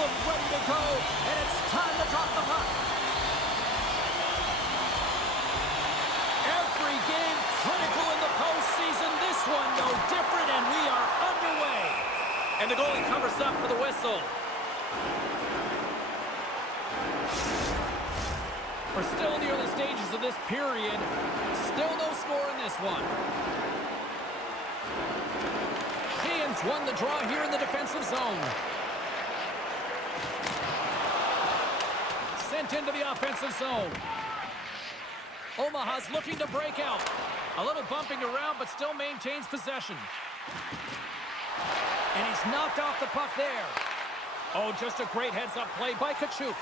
look ready to go, and it's time to drop the puck. Every game critical in the postseason. This one no different, and we are underway. And the goalie covers up for the whistle. We're still in the early stages of this period. Still no score in this one. Sheahan's won the draw here in the defensive zone. Sent into the offensive zone. Omaha's looking to break out. A little bumping around, but still maintains possession. And he's knocked off the puck there. Oh, just a great heads-up play by Katchouk.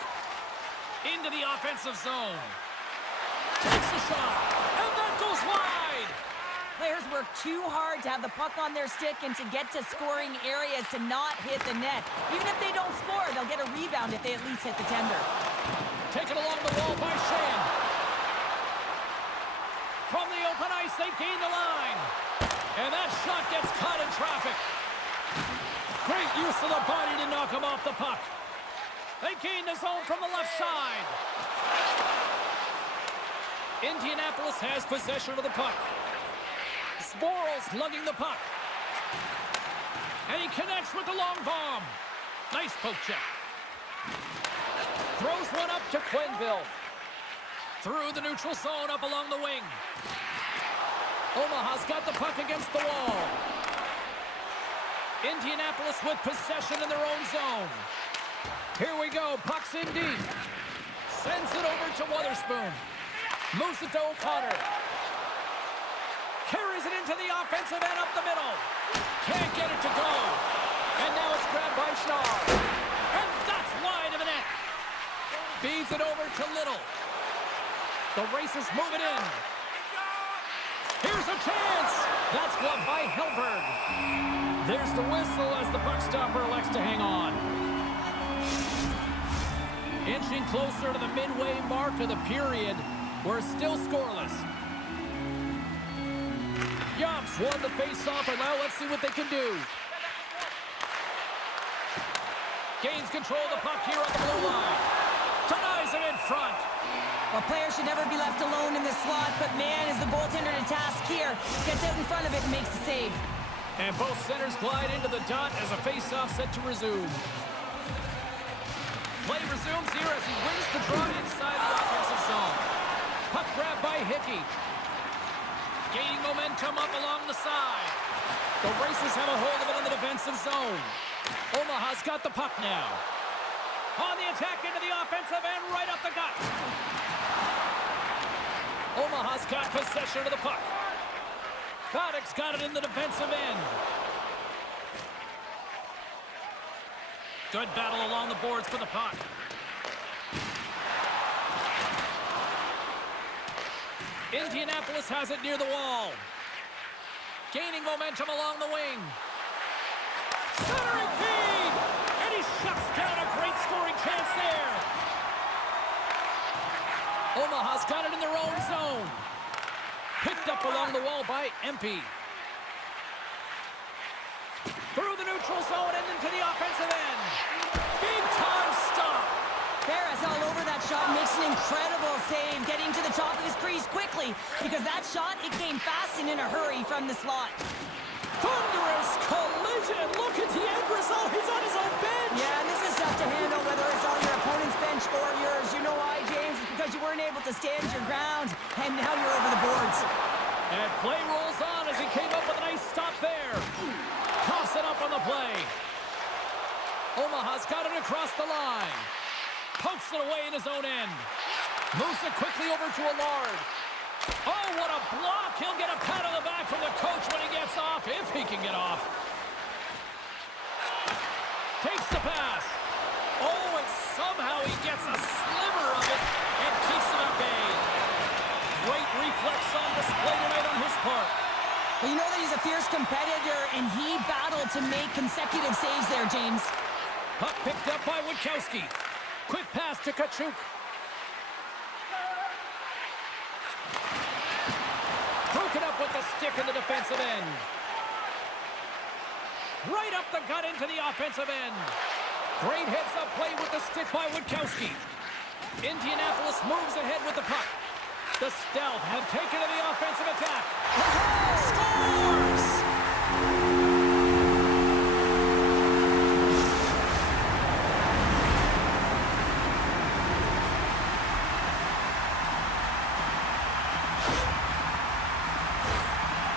Into the offensive zone. Takes a shot, and that goes wide. Players work too hard to have the puck on their stick and to get to scoring areas to not hit the net. Even if they don't score, they'll get a rebound if they at least hit the tender. Taken along the wall by Sheahan. From the open ice, they gain the line. And that shot gets caught in traffic. Great use of the body to knock him off the puck. They gain the zone from the left side. Indianapolis has possession of the puck. Sporal's lugging the puck. And he connects with the long bomb. Nice poke check. Throws one up to Quenneville. Through the neutral zone, up along the wing. Omaha's got the puck against the wall. Indianapolis with possession in their own zone. Here we go, puck's in deep. Sends it over to Wotherspoon. Moves it to O'Connor. Carries it into the offensive end up the middle. Can't get it to go. And now it's grabbed by Sheahan. And that's wide of the net. Feeds it over to Little. The Racers move it in. Here's a chance. That's blocked by Helberg. There's the whistle as the puck stopper elects to hang on. Inching closer to the midway mark of the period. We're still scoreless. Jobst won the face-off, and now let's see what they can do. Gains control of the puck here on the blue line. Denies him in front. Well, players should never be left alone in this slot, but man, is the goaltender to task here. Gets out in front of it and makes the save. And both centers glide into the dot as a face-off set to resume. Play resumes here as he wins the draw inside the offensive zone. Puck grab by Hickey. Gaining momentum up along the side. The Racers have a hold of it in the defensive zone. Omaha's got the puck now. On the attack into the offensive end, right up the gut. Omaha's got possession of the puck. Katchouk's got it in the defensive end. Good battle along the boards for the puck. Indianapolis has it near the wall. Gaining momentum along the wing. Centering feed! And he shuts down a great scoring chance there. Omaha's got it in their own zone. Picked up along the wall by Empey. Through the neutral zone and into the offensive end. Big time stop. Ferris all over that shot, makes an incredible save, getting to the top of his crease quickly, because that shot, it came fast and in a hurry from the slot. Thunderous collision. Look at the end result. He's on his own bench. Yeah, and this is tough to handle, whether it's on your opponent's bench or yours. You know why, James? It's because you weren't able to stand your ground, and now you're over the boards. And play rolls on as he came up with a nice stop there. Toss it up on the play. Omaha's got it across the line. Pokes it away in his own end. Moves it quickly over to Allard. Oh, what a block. He'll get a pat on the back from the coach when he gets off, if he can get off. Takes the pass. Oh, and somehow he gets a sliver of it and keeps it at bay. Great reflex on display tonight on his part. Well, you know that he's a fierce competitor, and he battled to make consecutive saves there, James. Puck picked up by Witkowski. Quick pass to Katchouk. Broken up with the stick in the defensive end. Right up the gut into the offensive end. Great heads-up play with the stick by Witkowski. Indianapolis moves ahead with the puck. The Stealth have taken to the offensive attack. Scores!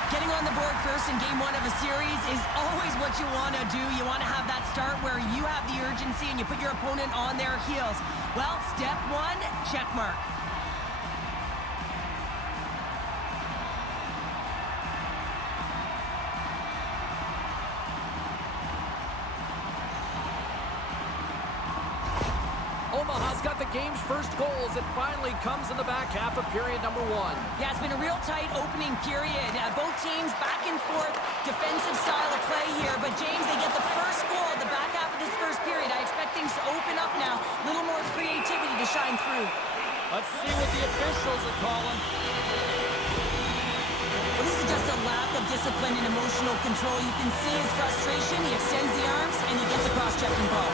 Getting on the board first in game one of a series is always what you want to do. You want to have that start where you have the urgency and you put your opponent on their heels. Well, step one, check mark. Omaha's got the game's first goal as it finally comes in the back half of period number one. Yeah, it's been a real tight opening period. Both teams back and forth, defensive style of play here. But James, they get the first goal at the back half of this first period. I expect things to open up now. A little more creativity to shine through. Let's see what the officials are calling. Well, this is just a lack of discipline and emotional control. You can see his frustration. He extends the arms, and he gets a cross-checking ball.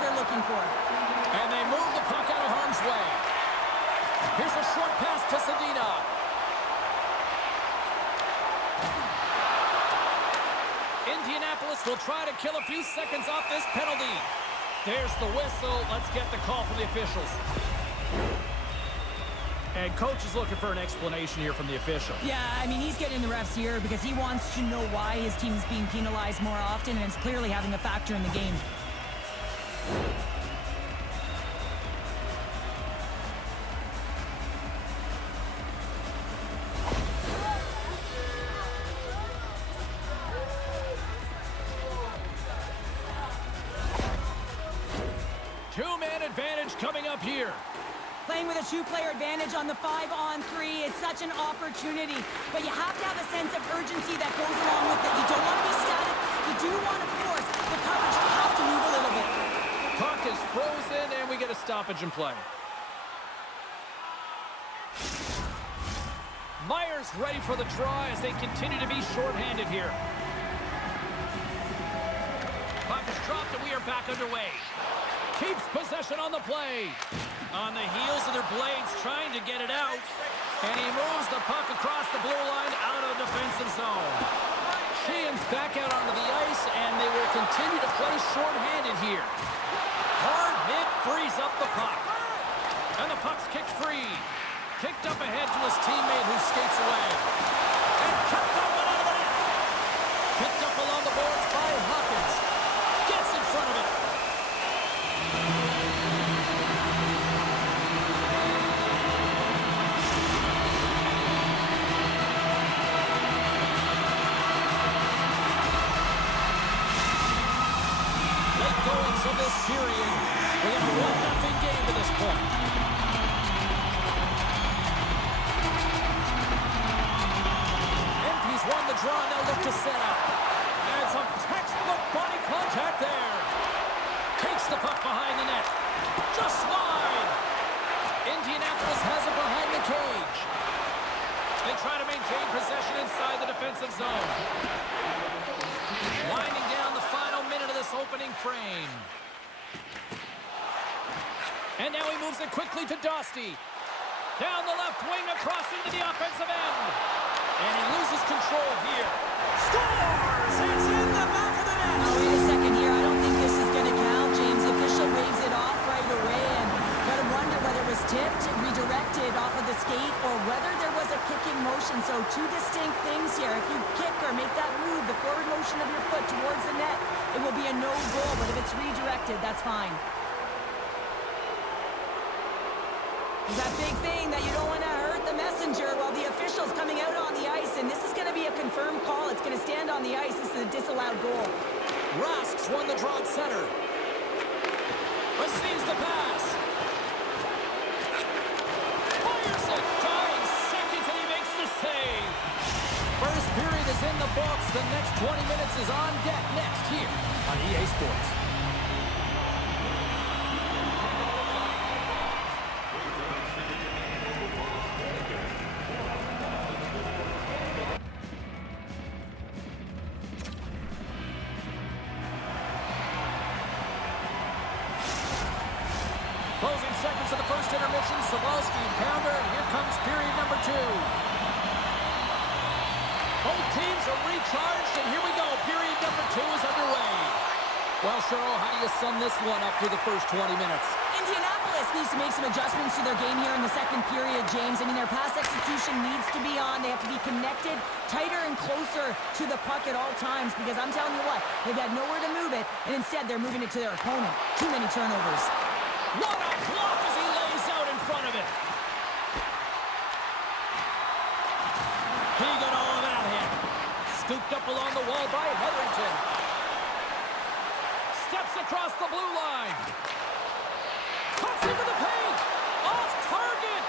They're looking for. And they move the puck out of harm's way. Here's a short pass to Sedina. Indianapolis will try to kill a few seconds off this penalty. There's the whistle. Let's get the call from the officials. And coach is looking for an explanation here from the official. Yeah, I mean, he's getting the refs here because he wants to know why his team is being penalized more often, and it's clearly having a factor in the game. Two-man advantage coming up here. Playing with a two-player advantage on the 5-on-3 is such an opportunity, but you have to have a sense of urgency that goes along with it. You don't want to be static. You do want to force the coverage to have to move a little bit. Puck is frozen, and we get a stoppage in play. Maier's ready for the draw as they continue to be shorthanded here. Puck is dropped, and we are back underway. Keeps possession on the play. On the heels of their blades, trying to get it out. And he moves the puck across the blue line out of the defensive zone. Sheahan's back out onto the ice, and they will continue to play shorthanded here. Hard hit frees up the puck. And the puck's kicked free. Kicked up ahead to his teammate who skates away. And kept up and out of the net. Picked up along the boards by Hawkins. Gets in front of it. Late goings of this period. We're in a 1-0 game to this point. MP's won the draw, now look to set up. And some textbook body contact there. Takes the puck behind the net. Just wide. Indianapolis has it behind the cage. They try to maintain possession inside the defensive zone. Winding down the final minute of this opening frame. And now he moves it quickly to Dosty. Down the left wing, across into the offensive end. And he loses control here. Scores! It's in the back of the net! Oh, wait a second here. I don't think this is going to count, James. The official waves it off right away, and gotta wonder whether it was tipped, redirected off of the skate, or whether there was a kicking motion. So two distinct things here. If you kick or make that move, the forward motion of your foot towards the net, it will be a no goal. But if it's redirected, that's fine. There's that big thing that you don't want to hurt the messenger while the official's coming out on the ice, and this is going to be a confirmed call. It's going to stand on the ice. This is a disallowed goal. Rask's won the draw at center. Receives the pass. Fires it. 9 seconds, and he makes the save. First period is in the books. The next 20 minutes is on deck next here on EA Sports. Closing seconds of the first intermission. Sawalski and Pounder, and here comes period number 2. Both teams are recharged, and here we go. Period number 2 is underway. Well, Cheryl, how do you sum this one up through the first 20 minutes? Indianapolis needs to make some adjustments to their game here in the second period, James. I mean, their pass execution needs to be on. They have to be connected, tighter and closer to the puck at all times, because I'm telling you what, they've got nowhere to move it, and instead they're moving it to their opponent. Too many turnovers. What a block as he lays out in front of it. He got all of that hit. Scooped up along the wall by Hetherington. Steps across the blue line. Cuts into the paint. Off target.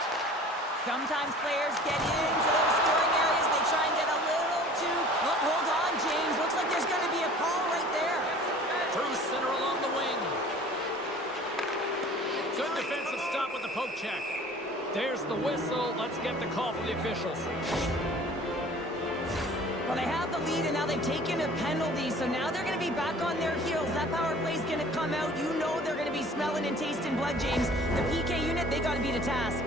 Sometimes players get into those scoring areas. They try and get a little too... Oh, hold on, James. Looks like there's going to be a call right there. Through center along the wing. Good defensive stop with the poke check. There's the whistle. Let's get the call from the officials. Well, they have the lead, and now they've taken a penalty, so now they're going to be back on their heels. That power play's going to come out. You know they're going to be smelling and tasting blood, James. The PK unit, they got to be the task.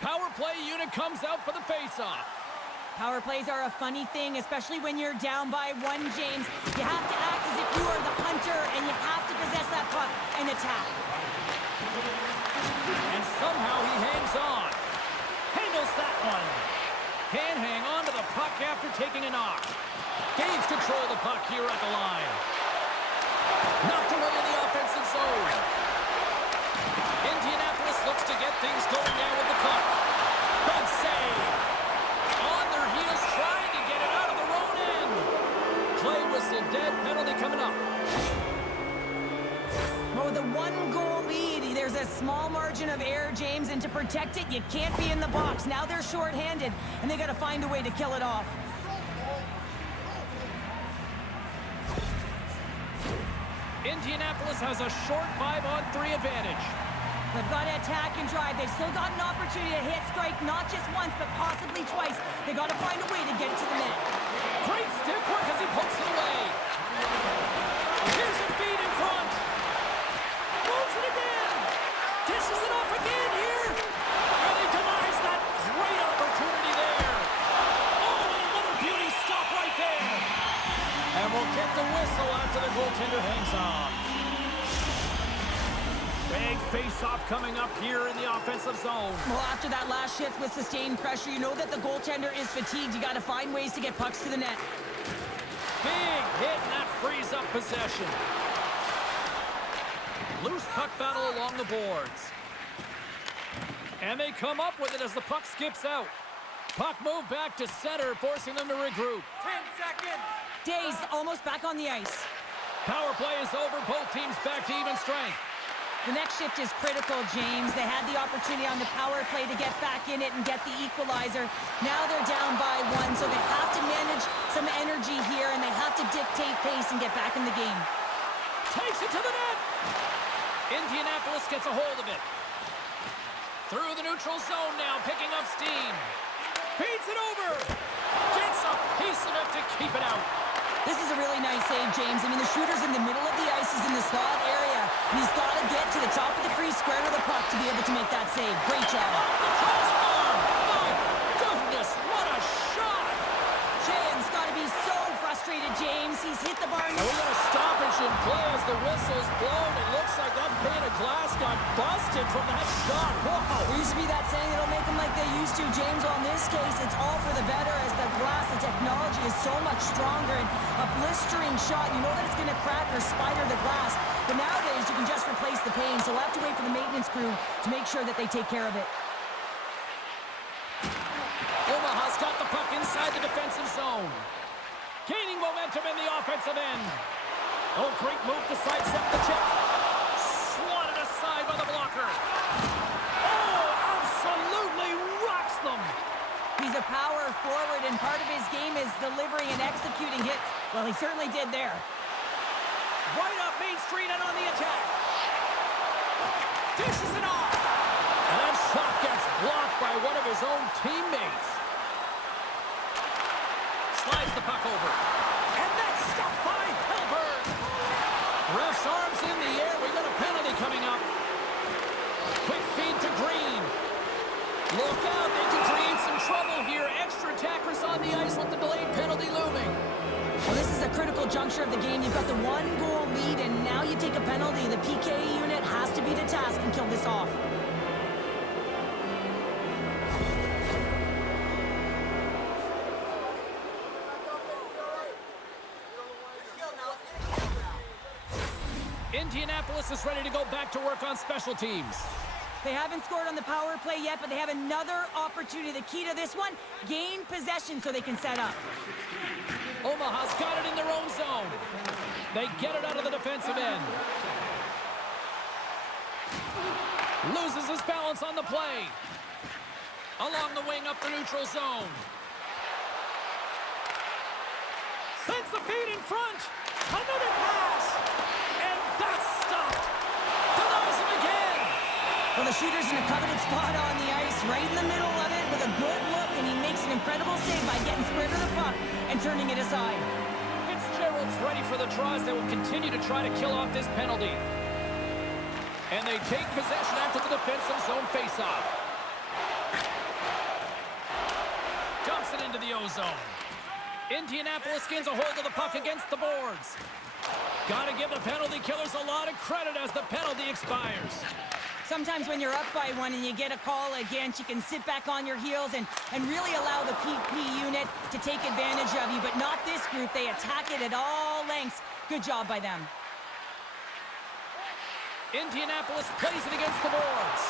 Power play unit comes out for the face-off. Power plays are a funny thing, especially when you're down by 1, James. You have to act as if you are the hunter, and you have to possess that puck and attack. And somehow he hangs on. Handles that one. Can't hang on to the puck after taking a knock. Gains control of the puck here at the line. Knocked away in the offensive zone. Indianapolis looks to get things going now with the puck. Big save. On their heels, trying to get it out of their own end. Play whistle dead. Penalty coming up. Oh, the 1-goal lead. There's a small margin of error, James, and to protect it, you can't be in the box. Now they're shorthanded, and they got to find a way to kill it off. Indianapolis has a short 5-on-3 advantage. They've got to attack and drive. They've still got an opportunity to hit strike, not just once, but possibly twice. They got to find a way to get it to the net. Great stick work as he pokes it away. Here's a feed in front. Moves it again. Dishes it off again here. And he denies that great opportunity there. Oh, and another beauty stop right there. And we'll get the whistle after the goaltender hangs on. Big face-off coming up here in the offensive zone. Well, after that last shift with sustained pressure, you know that the goaltender is fatigued. You got to find ways to get pucks to the net. Big hit, and that frees up possession. Loose puck battle along the boards. And they come up with it as the puck skips out. Puck moved back to center, forcing them to regroup. 10 seconds. Dazed, almost back on the ice. Power play is over. Both teams back to even strength. The next shift is critical, James. They had the opportunity on the power play to get back in it and get the equalizer. Now they're down by 1, so they have to manage some energy here, and they have to dictate pace and get back in the game. Takes it to the net. Indianapolis gets a hold of it. Through the neutral zone now, picking up steam. Feeds it over. Gets a piece of it to keep it out. This is a really nice save, James. I mean, the shooter's in the middle of the ice. He's in the slot area, and he's got to get to the top of the crease, square to the puck to be able to make that save. Great job. Off the crossbar. My goodness, what a shot. Sheahan's got to be so frustrated, James. He's hit the bar. And we got a stoppage in play as the whistle's blown. It looks like that pane of glass got busted from that shot. Wow. There used to be that saying, it'll make them like they used to, James. Well, in this case, it's all for the better as the glass, the technology is so much stronger. And a blistering shot, you know that it's going to crack or spider the glass. But nowadays, you can just replace the pane. So we'll have to wait for the maintenance crew to make sure that they take care of it. Omaha's got the puck inside the defensive zone. Gaining momentum in the offensive end. Oh, great move to sidestep the check. Swatted aside by the blocker. Oh, power forward, and part of his game is delivering and executing hits. Well, he certainly did there. Right up Main Street and on the attack. Dishes it off. And that shot gets blocked by one of his own teammates. Slides the puck over. And that's stopped by Hilbert. Ref's arms in the air. We got a penalty coming up. Quick feed to Green. Look out. They can create some trouble here. Extra attackers on the ice with the delayed penalty looming. Well, this is a critical juncture of the game. You've got the one-goal lead, and now you take a penalty. The PK unit has to be the task and kill this off. Indianapolis is ready to go back to work on special teams. They haven't scored on the power play yet, but they have another opportunity. The key to this one, gain possession so they can set up. Omaha's got it in their own zone. They get it out of the defensive end. Loses his balance on the play. Along the wing up the neutral zone. Sends the feed in front. Another pass. And that's stopped. Denies him again. Well, the shooter's in a coveted spot on the ice, right in the middle of it with a good look, and he makes an incredible save by getting square to the puck and turning it aside. Fitzgerald's ready for the draws. They will continue to try to kill off this penalty. And they take possession after the defensive zone faceoff. Dumps it into the O-zone. Indianapolis gains a hold of the puck against the boards. Got to give the penalty killers a lot of credit as the penalty expires. Sometimes when you're up by one and you get a call against, you can sit back on your heels and really allow the PP unit to take advantage of you, but not this group. They attack it at all lengths. Good job by them. Indianapolis plays it against the boards.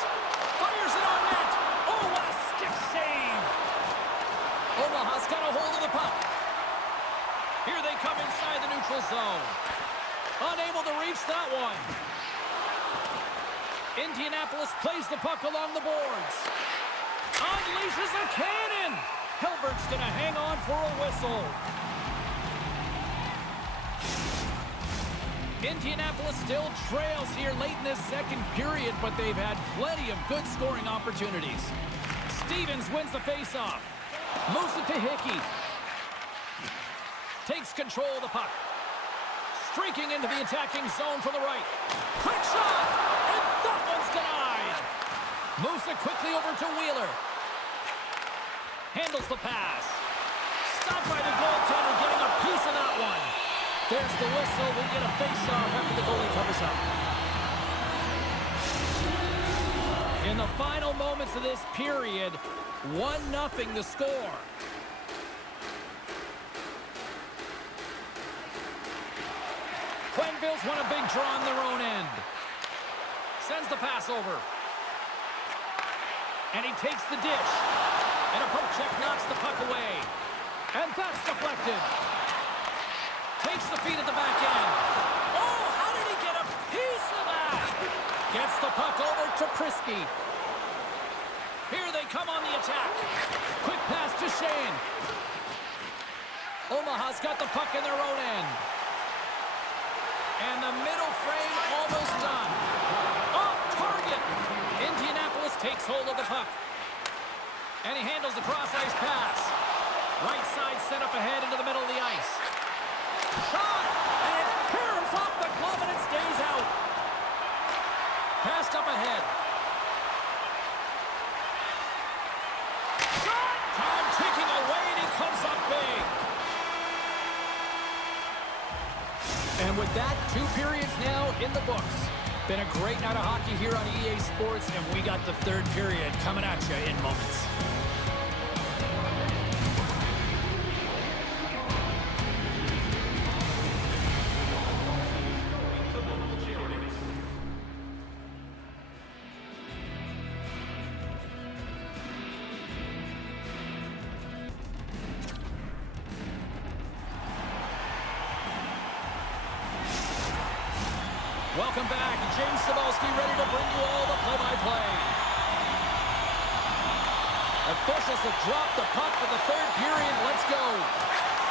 Fires it on net. Oh, what a stick save. Omaha's got a hold of the puck. Here they come inside the neutral zone. Unable to reach that one. Indianapolis plays the puck along the boards. Unleashes a cannon. Hilbert's going to hang on for a whistle. Indianapolis still trails here late in this second period, but they've had plenty of good scoring opportunities. Stevens wins the faceoff. Moves it to Hickey. Takes control of the puck. Streaking into the attacking zone from the right. Quick shot! And that one's denied! Moves it quickly over to Wheeler. Handles the pass. Stopped by the goaltender, getting a piece of that one. There's the whistle. We'll get a face-off after the goalie covers up. In the final moments of this period, 1-0 the score. Quenneville's won a big draw on their own end. Sends the pass over. And he takes the dish. And a poke check knocks the puck away. And that's deflected. Takes the feed at the back end. Oh, how did he get a piece of that? Gets the puck over to Prisky. Here they come on the attack. Quick pass to Sheahan. Omaha's got the puck in their own end. And the middle frame almost done. Off target. Indianapolis takes hold of the puck. And he handles the cross-ice pass. Right side set up ahead into the middle of the ice. Shot! And it turns off the glove and it stays out. Passed up ahead. Shot! Time ticking away and he comes up big. And with that, 2 periods now in the books. Been a great night of hockey here on EA Sports, and we got the 3rd period coming at you in moments. Welcome back. James Cybulski ready to bring you all the play-by-play. Officials have dropped the puck for the third period. Let's go.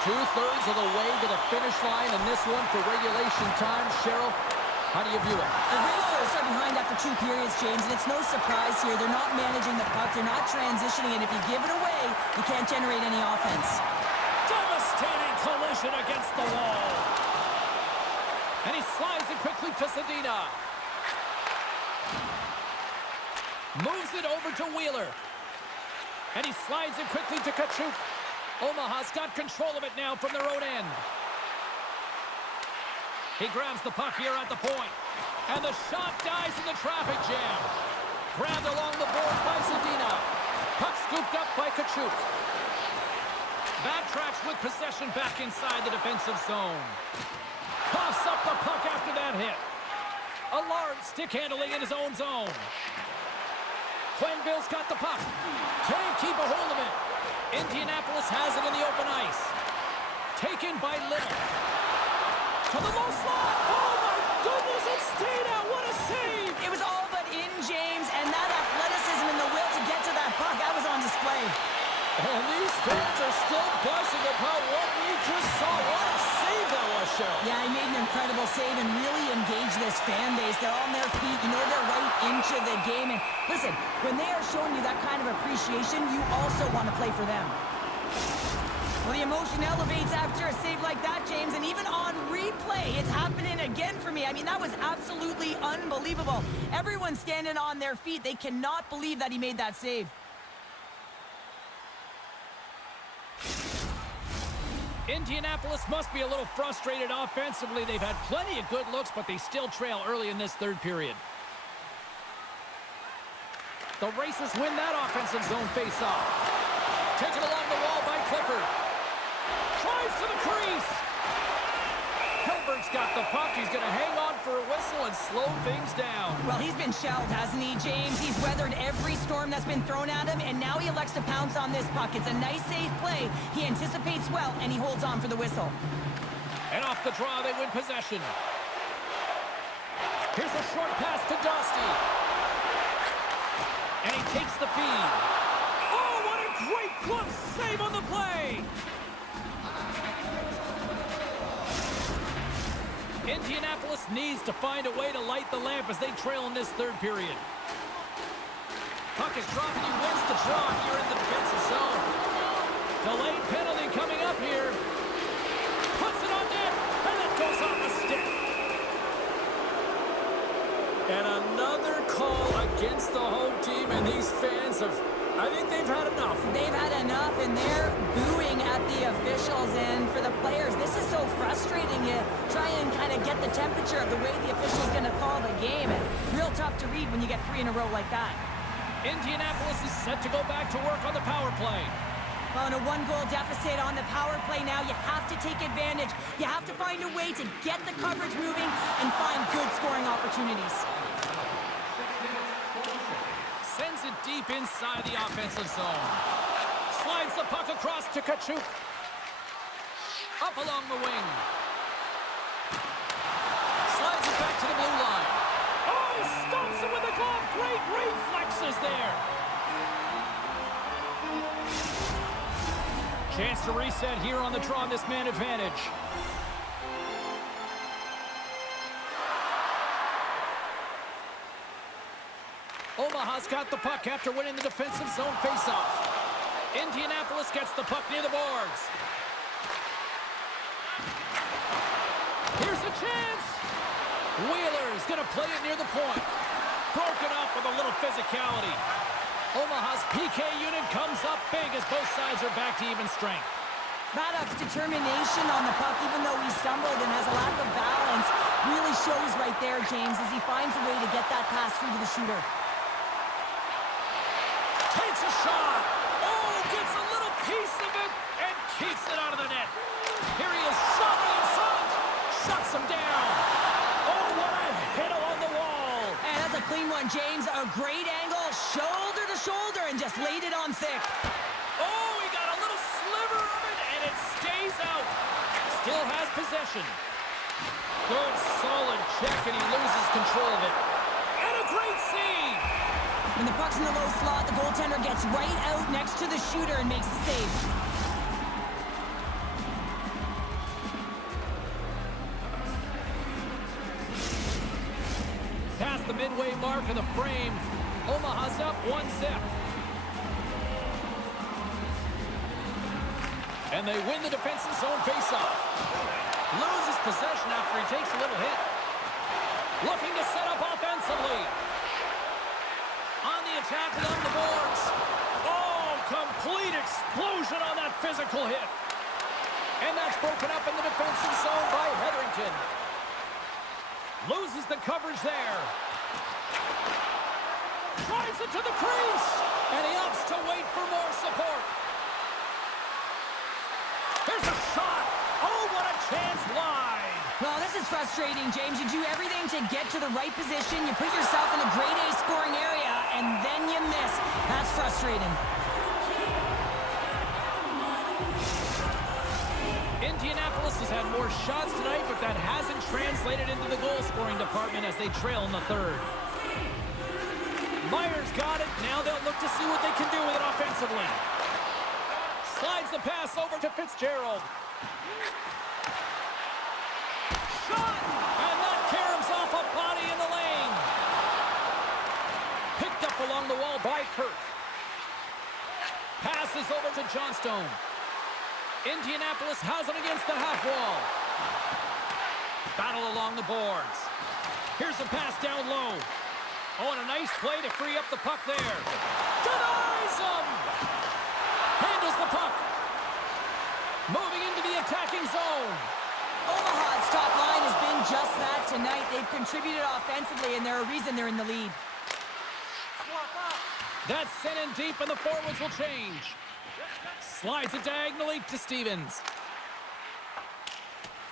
2/3 of the way to the finish line in this one for regulation time. Cheryl, how do you view it? The Racers are behind after 2 periods, James, and it's no surprise here. They're not managing the puck. They're not transitioning, and if you give it away, you can't generate any offense. Devastating collision against the wall. And he slides it quickly to Zadina. Moves it over to Wheeler. And he slides it quickly to Katchouk. Omaha's got control of it now from their own end. He grabs the puck here at the point. And the shot dies in the traffic jam. Grabbed along the boards by Zadina. Puck scooped up by Katchouk. Backtracks with possession back inside the defensive zone. Coughs up the puck after that hit. A large stick handling in his own zone. Quenneville's got the puck. Can't keep a hold of it. Indianapolis has it in the open ice. Taken by Little. To the low slot. Oh my goodness, it stayed out. What a save. It was all but in, James, and that athleticism and the will to get to that puck, that was on display. And these fans are still buzzing about what we just saw. What a save that was, Cheryl. Yeah, he made an incredible save and really engaged this fan base. They're on their feet. You know they're right into the game. And listen, when they are showing you that kind of appreciation, you also want to play for them. Well, the emotion elevates after a save like that, James, and even on replay, it's happening again for me. I mean, that was absolutely unbelievable. Everyone's standing on their feet. They cannot believe that he made that save. Indianapolis must be a little frustrated offensively. They've had plenty of good looks, but they still trail early in this third period. The Racers win that offensive zone face-off. Taken along the wall by Clifford. Tries to the crease. Hilbert's got the puck. He's going to hang on for a whistle and slow things down. Well, he's been shelled, hasn't he, James? He's weathered every storm that's been thrown at him, and now he elects to pounce on this puck. It's a nice, safe play. He anticipates well, and he holds on for the whistle. And off the draw, they win possession. Here's a short pass to Johnstone. And he takes the feed. Oh, what a great glove save on the play! Indianapolis needs to find a way to light the lamp as they trail in this third period. Puck is dropped and he wins the draw here in the defensive zone. Delayed penalty coming up here. Puts it on net, and it goes off the stick. And another call against the home team, and these fans have, I think they've had enough. They've had enough, and they're booing at the officials. And for the players, this is so frustrating. You try and kind of get the temperature of the way the official's going to call the game. And real tough to read when you get 3 in a row like that. Indianapolis is set to go back to work on the power play. Well, in a 1-goal deficit on the power play now, you have to take advantage. You have to find a way to get the coverage moving and find good scoring opportunities. Sends it deep inside the offensive zone. Slides the puck across to Katchouk. Up along the wing. Slides it back to the blue line. Oh, he stumps him with a glove. Great reflexes there. Chance to reset here on the draw, this man advantage. Omaha's got the puck after winning the defensive zone faceoff. Indianapolis gets the puck near the boards. Here's a chance. Wheeler is going to play it near the point. Broken up with a little physicality. Omaha's PK unit comes up big as both sides are back to even strength. Maddox's determination on the puck, even though he stumbled and has a lack of balance, really shows right there, James, as he finds a way to get that pass through to the shooter. Takes a shot. Oh, gets a little piece of it and keeps it out of the net. Here he is, shot in front. Shuts him down. Oh, what a hit along the wall. And that's a clean one, James. A great angle, shoulder to shoulder, and just laid it on thick. Oh, he got a little sliver of it, and it stays out. Still has possession. Good, solid check, and he loses control of it. And a great save. When the puck's in the low slot, the goaltender gets right out next to the shooter and makes the save. Past the midway mark of the frame, Omaha's up 1-0. And they win the defensive zone faceoff. Loses possession after he takes a little hit. Looking to set up offensively. On the attack along the boards. Oh, complete explosion on that physical hit. And that's broken up in the defensive zone by Hetherington. Loses the coverage there. Drives it to the crease. And he opts to wait for more support. There's a shot. Oh, what a chance wide. Well, this is frustrating, James. You do everything to get to the right position. You put yourself in a grade A scoring area, and then you miss. That's frustrating. Indianapolis has had more shots tonight, but that hasn't translated into the goal-scoring department as they trail in the third. Maier's got it. Now they'll look to see what they can do with it offensively. Slides the pass over to Fitzgerald. Shot! And that caroms off a body in the lane. Picked up along the wall by Kirk. Passes over to Johnstone. Indianapolis has it against the half wall. Battle along the boards. Here's a pass down low. Oh, and a nice play to free up the puck there. Denies him! Handles the puck. Moving into the attacking zone. Omaha's top line has been just that tonight. They've contributed offensively, and they're a reason they're in the lead. That's sent in deep, and the forwards will change. Slides it diagonally to Stevens.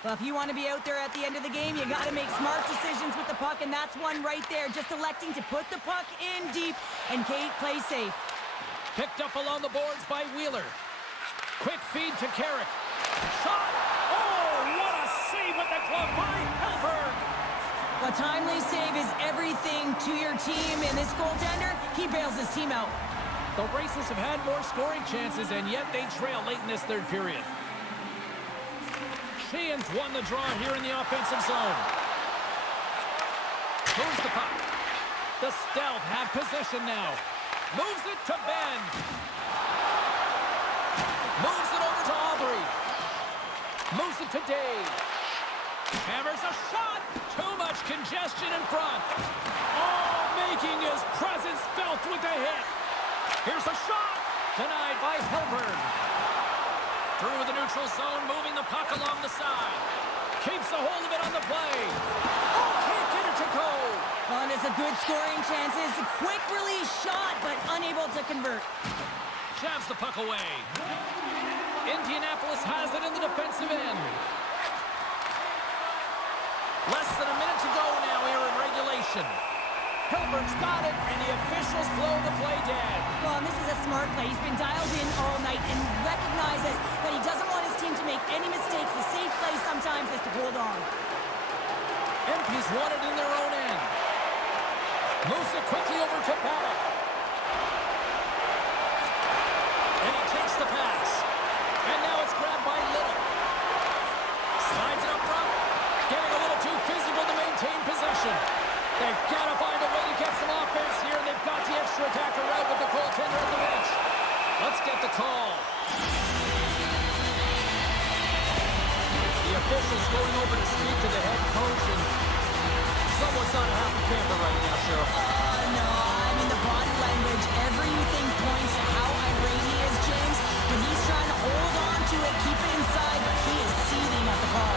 Well, if you want to be out there at the end of the game, you got to make smart decisions with the puck, and that's one right there. Just electing to put the puck in deep and play safe. Picked up along the boards by Wheeler. Quick feed to Kirk. Shot! Oh, what a save with the glove by Helberg! A timely save is everything to your team, and this goaltender, he bails his team out. The Racers have had more scoring chances, and yet they trail late in this third period. Sheahan's won the draw here in the offensive zone. Moves the puck. The Stealth have possession now. Moves it to Ben. Moves it over to Aubrey. Moves it to Dave. Hammers a shot. Too much congestion in front. Oh, making his presence felt with the hit. Here's a shot. Denied by Helberg. Through the neutral zone, moving the puck along the side. Keeps a hold of it on the play. Oh, can't get it to go. Well, and it's a good scoring chance. It's a quick release shot, but unable to convert. Jabs the puck away. Indianapolis has it in the defensive end. Less than a minute to go now here in regulation. Helberg's got it, and the officials blow the play dead. Well, and this is a smart play. He's been dialed in all night and recognizes that he doesn't want his team to make any mistakes. The safe play sometimes is to hold on. MP's won it in their own end. Moves it quickly over to Broc. And he takes the pass. And now it's grabbed by Little. Slides it up front. Getting a little too physical to maintain possession. They've got to find a way to get some offense here, and they've got the extra attacker out with the goaltender at the bench. Let's get the call. The officials going over to speak to the head coach, and someone's not a happy camper right now, Cheryl. No, I mean the body language, everything points to how irate he is, James. But he's trying to hold on to it, keep it inside, but he is seething at the call.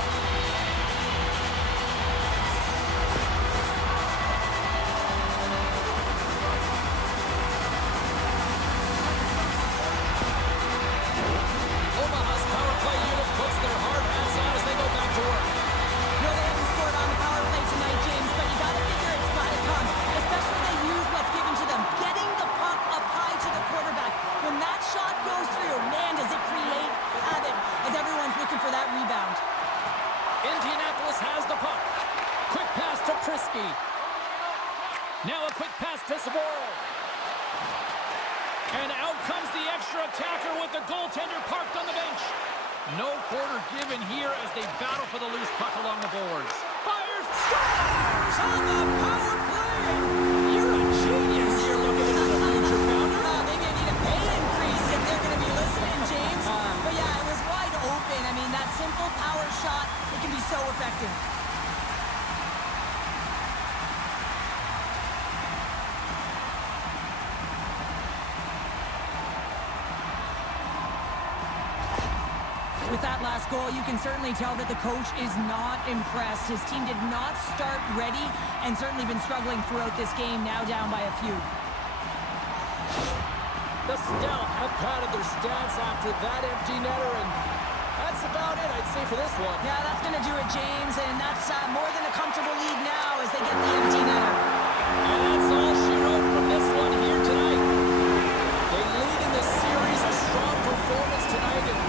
Now a quick pass to Zboril. extra attacker with the goaltender parked on the bench. No quarter given here as they battle for the loose puck along the boards. Fires, scores on the power play. You're a genius. You're looking into the future, Pounder. Maybe I need a pay increase if they're going to be listening, James. But yeah, it was wide open. I mean, that simple power shot, it can be so effective. With that last goal, you can certainly tell that the coach is not impressed. His team did not start ready and certainly been struggling throughout this game, now down by a few. The Stout have padded their stats after that empty netter, and that's about it, I'd say, for this one. Yeah, that's going to do it, James, and that's more than a comfortable lead now as they get the empty netter. And that's all she wrote from this one here tonight. They lead in this series, a strong performance tonight, and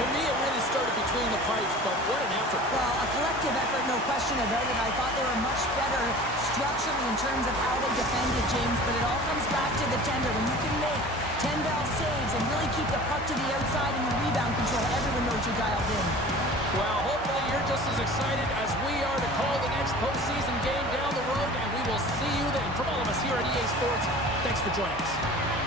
to me it really started between the pipes, but what an effort. Well, a collective effort, no question about it. I thought they were much better structurally in terms of how they defended, James, but it all comes back to the tender. When you can make 10 ball saves and really keep the puck to the outside and the rebound control, everyone knows you're dialed in. Well, hopefully you're just as excited as we are to call the next postseason game down the road, and we will see you then. From all of us here at EA Sports, thanks for joining us.